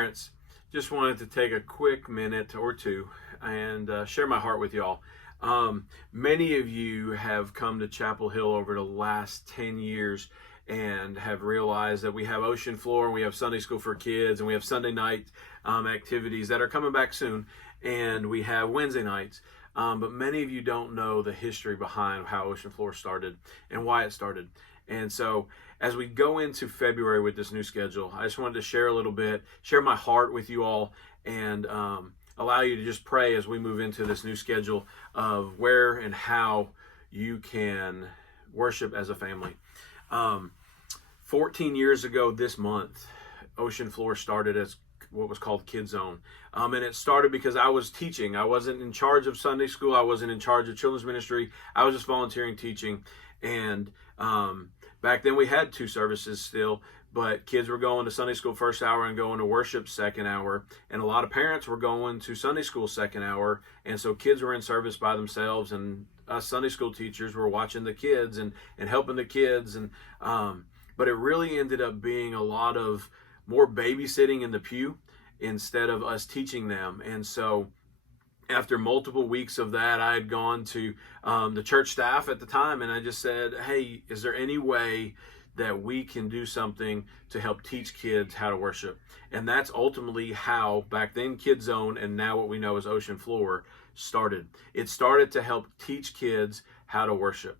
Parents, just wanted to take a quick minute or two and share my heart with y'all. Many of you have come to Chapel Hill over the last 10 years and have realized that we have Ocean Floor, and we have Sunday School for Kids, and we have Sunday night activities that are coming back soon, and we have Wednesday nights. But many of you don't know the history behind how Ocean Floor started and why it started. And so as we go into February with this new schedule, I just wanted to share a little bit, share my heart with you all, and allow you to just pray as we move into this new schedule of where and how you can worship as a family. 14 years ago this month, Ocean Floor started as what was called Kids Zone. And it started because I was teaching. I wasn't in charge of Sunday school. I wasn't in charge of children's ministry. I was just volunteering teaching. And back then we had 2 services still, but kids were going to Sunday school first hour and going to worship second hour. And a lot of parents were going to Sunday school second hour. And so kids were in service by themselves, and us Sunday school teachers were watching the kids and helping the kids. And but it really ended up being a lot of more babysitting in the pew instead of us teaching them. And so after multiple weeks of that, I had gone to the church staff at the time, and I just said, hey, is there any way that we can do something to help teach kids how to worship? And that's ultimately how back then Kids Zone, and now what we know as Ocean Floor, started. It started to help teach kids how to worship.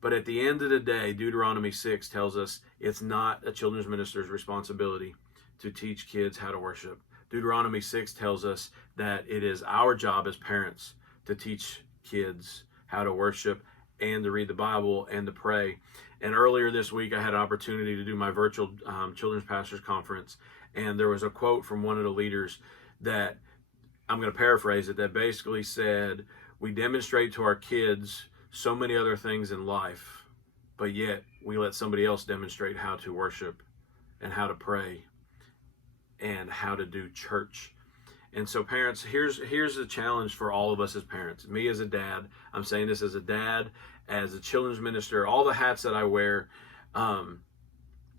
But at the end of the day, Deuteronomy 6 tells us it's not a children's minister's responsibility to teach kids how to worship. Deuteronomy 6 tells us that it is our job as parents to teach kids how to worship and to read the Bible and to pray. And earlier this week, I had an opportunity to do my virtual Children's Pastors Conference, and there was a quote from one of the leaders that, I'm going to paraphrase it, that basically said, we demonstrate to our kids so many other things in life, but yet we let somebody else demonstrate how to worship and how to pray and how to do church. And so parents, here's the challenge for all of us as parents. Me as a dad, I'm saying this as a dad, as a children's minister, all the hats that I wear,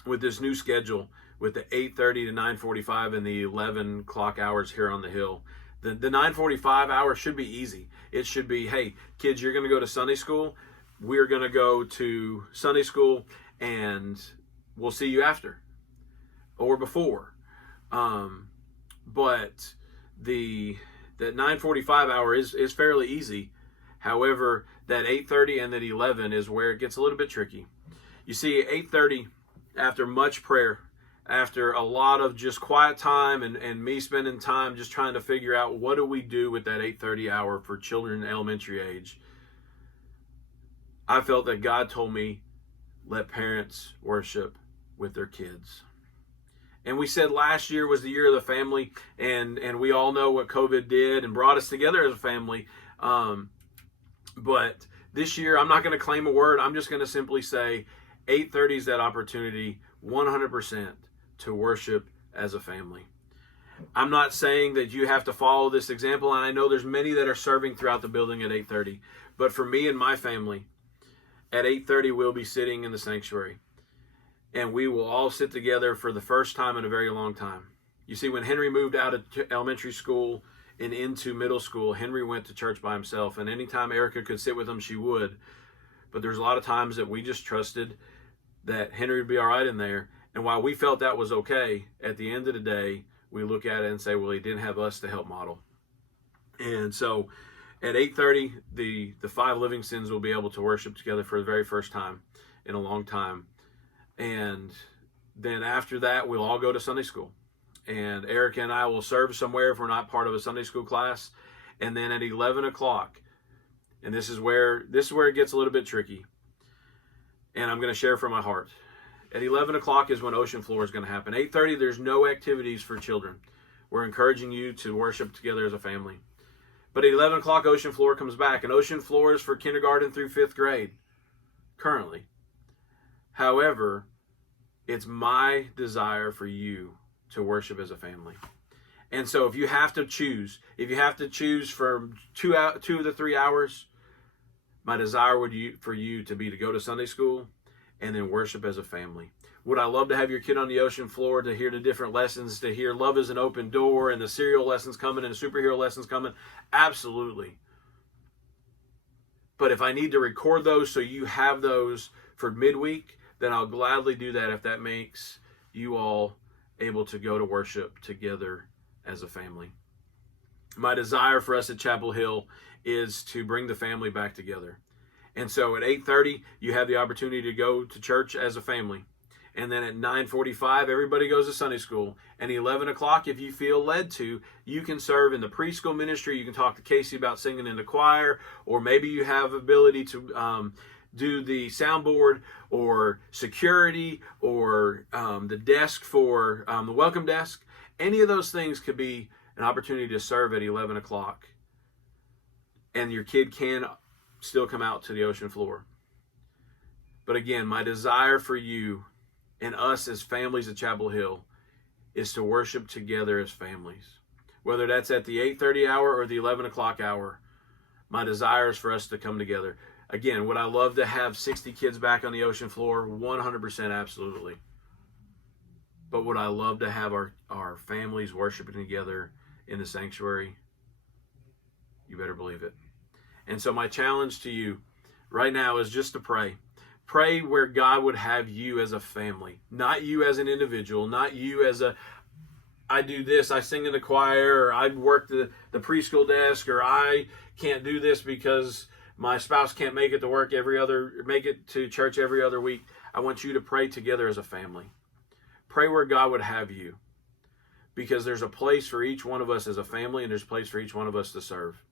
with this new schedule, with the 8:30 to 9:45 and the 11 o'clock hours here on the Hill. The 9:45 hour should be easy. It should be, hey, kids, you're going to go to Sunday school. We're going to go to Sunday school, and we'll see you after or before. But that 9:45 hour is fairly easy. However, that 8:30 and that 11 is where it gets a little bit tricky. You see, 8:30, after much prayer, after a lot of just quiet time and me spending time just trying to figure out what do we do with that 8:30 hour for children in elementary age, I felt that God told me, let parents worship with their kids. And we said last year was the year of the family, and we all know what COVID did and brought us together as a family. But this year, I'm not going to claim a word. I'm just going to simply say 8:30 is that opportunity 100% to worship as a family. I'm not saying that you have to follow this example, and I know there's many that are serving throughout the building at 8:30. But for me and my family, at 8:30, we'll be sitting in the sanctuary. And we will all sit together for the first time in a very long time. You see, when Henry moved out of elementary school and into middle school, Henry went to church by himself. And anytime Erica could sit with him, she would. But there's a lot of times that we just trusted that Henry would be all right in there. And while we felt that was okay, at the end of the day, we look at it and say, well, he didn't have us to help model. And so at 8:30, the 5 Livingstons will be able to worship together for the very first time in a long time. And then after that, we'll all go to Sunday school. And Erica and I will serve somewhere if we're not part of a Sunday school class. And then at 11 o'clock, and this is where it gets a little bit tricky, and I'm going to share from my heart. At 11 o'clock is when Ocean Floor is going to happen. 8:30, there's no activities for children. We're encouraging you to worship together as a family. But at 11 o'clock, Ocean Floor comes back. And Ocean Floor is for kindergarten through 5th grade, currently. However, it's my desire for you to worship as a family. And so if you have to choose from 2 to 3 hours, my desire for you to be to go to Sunday school and then worship as a family. Would I love to have your kid on the ocean floor to hear the different lessons, to hear Love is an Open Door and the cereal lessons coming and the superhero lessons coming? Absolutely. But if I need to record those so you have those for midweek, then I'll gladly do that if that makes you all able to go to worship together as a family. My desire for us at Chapel Hill is to bring the family back together. And so at 8:30, you have the opportunity to go to church as a family. And then at 9:45, everybody goes to Sunday school. And 11 o'clock, if you feel led to, you can serve in the preschool ministry. You can talk to Casey about singing in the choir, or maybe you have ability to do the soundboard or security or the desk for the welcome desk. Any of those things could be an opportunity to serve at 11 o'clock. And your kid can still come out to the ocean floor. But again, my desire for you and us as families at Chapel Hill is to worship together as families. Whether that's at the 8:30 hour or the 11 o'clock hour, my desire is for us to come together. Again, would I love to have 60 kids back on the ocean floor? 100% absolutely. But would I love to have our families worshiping together in the sanctuary? You better believe it. And so my challenge to you right now is just to pray. Pray where God would have you as a family, not you as an individual, not you as I do this, I sing in the choir, or I work the preschool desk, or I can't do this because my spouse can't make it to church every other week. I want you to pray together as a family. Pray where God would have you, because there's a place for each one of us as a family, and there's a place for each one of us to serve.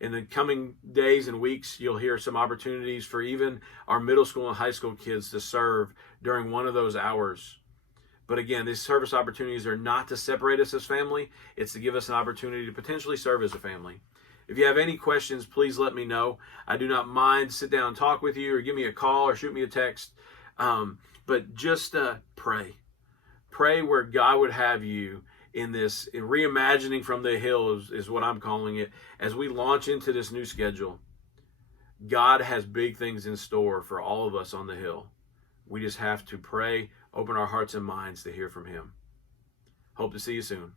In the coming days and weeks, you'll hear some opportunities for even our middle school and high school kids to serve during one of those hours. But again, these service opportunities are not to separate us as family. It's to give us an opportunity to potentially serve as a family. If you have any questions, please let me know. I do not mind sit down and talk with you, or give me a call or shoot me a text. But just pray. Pray where God would have you in this, in reimagining from the hill is what I'm calling it. As we launch into this new schedule, God has big things in store for all of us on the hill. We just have to pray, open our hearts and minds to hear from Him. Hope to see you soon.